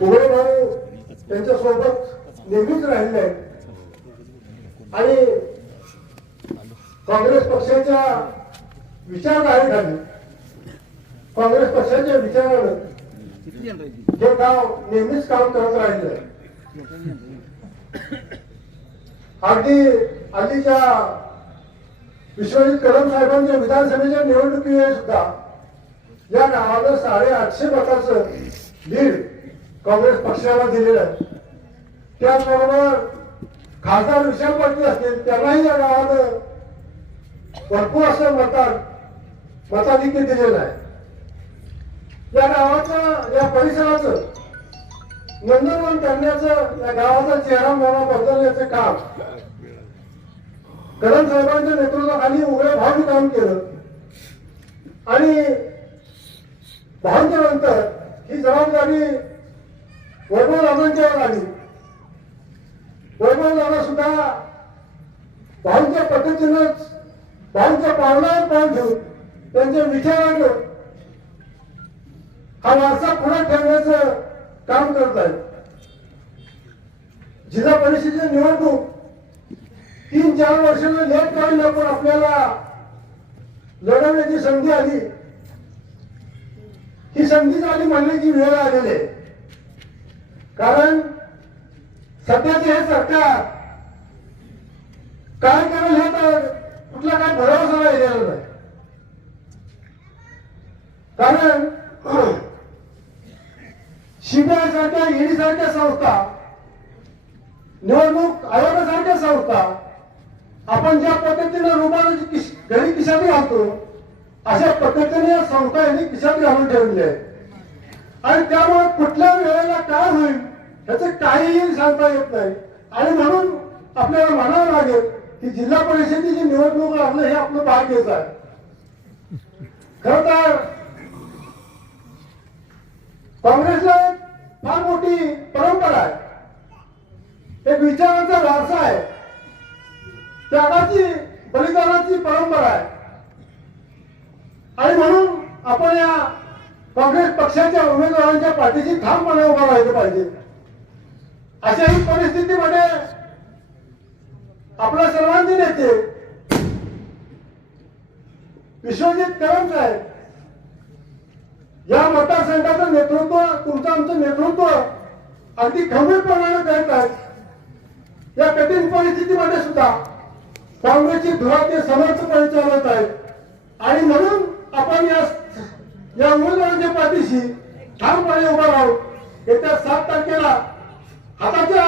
उभय भाऊ त्यांच्यासोबत नेहमीच राहिले आहेत. आणि काँग्रेस पक्षाच्या विचारधारेखाली काँग्रेस पक्षाच्या विचारानं हे गाव नेहमीच काम करत राहिलं अगदी आधीच्या विश्वजित कदम साहेबांच्या विधानसभेच्या निवडणुकीवेळी सुद्धा या गावाला साडेआठशे मताचं लीड काँग्रेस पक्षाला दिलेलं आहे. त्याचबरोबर खासदार विशाल पाटील असतील त्यांनाही या गावानं भरपूर असं मतात मताधिक्य दिलेलं आहे. या गावाचं या परिसराचं नंदनवन करण्याचं या गावाचा चेहरा मोहरा बदलण्याचं काम. करण साहेबांच्या नेतृत्वाखाली उघड्या भावनी काम केलं. आणि भावांच्या नंतर ही जबाबदारी वैभव रामांच्यावर आली वैभव दादा सुद्धा भाऊंच्या पद्धतीनंच भाऊंच्या पावलावर पाऊल घेऊन त्यांच्या विचारानं हा वारसा पुढे ठेवण्याचं काम करत आहे जिल्हा परिषदेची निवडणूक तीन चार वर्षानं लेट काढलं पण आपल्याला लढवण्याची संधी आली. ही संधी झाली म्हणण्याची वेळ आलेली आहे. कारण सध्याचे हे सरकार काय करेल हे तर कुठला काय भरोसा राहिलेला नाही कारण सीबीआय सारख्या ईडी सारख्या संस्था निवडणूक आयोगासारख्या संस्था आपण ज्या पद्धतीने रुमाल किश घरी खिशात घालतो अशा पद्धतीने या संस्था यांनी खिशात घालून ठेवली आहे. आणि त्यामुळे कुठल्या वेळेला काय होईल याचं काहीही सांगता येत नाही. आणि म्हणून आपल्याला म्हणावं लागेल की जिल्हा परिषदेची निवडणूक आपलं हे आपलं भाग्यच आहे. खर तर काँग्रेसला एक फार मोठी परंपरा आहे. एक विचारांचा वारसा आहे. त्यागाची बलिदानाची परंपरा आहे. आणि म्हणून आपण या काँग्रेस पक्षाच्या उमेदवारांच्या पाठीशी ठामपणे उभा राहिलं पाहिजे. अशाही परिस्थितीमध्ये आपला सर्वांचे नेते विश्वजित कदम साहेब या मतदारसंघाचं नेतृत्व तुमचं आमचं नेतृत्व अगदी खंबीरपणाने करत आहे या कठीण परिस्थितीमध्ये सुद्धा काँग्रेसची धुरा ते समर्थपणे चालत आहेत. आणि म्हणून आपण या या उमेदवारांच्या पाठीशी ठामपणे उभा राहू येत्या सात तारखेला हाताच्या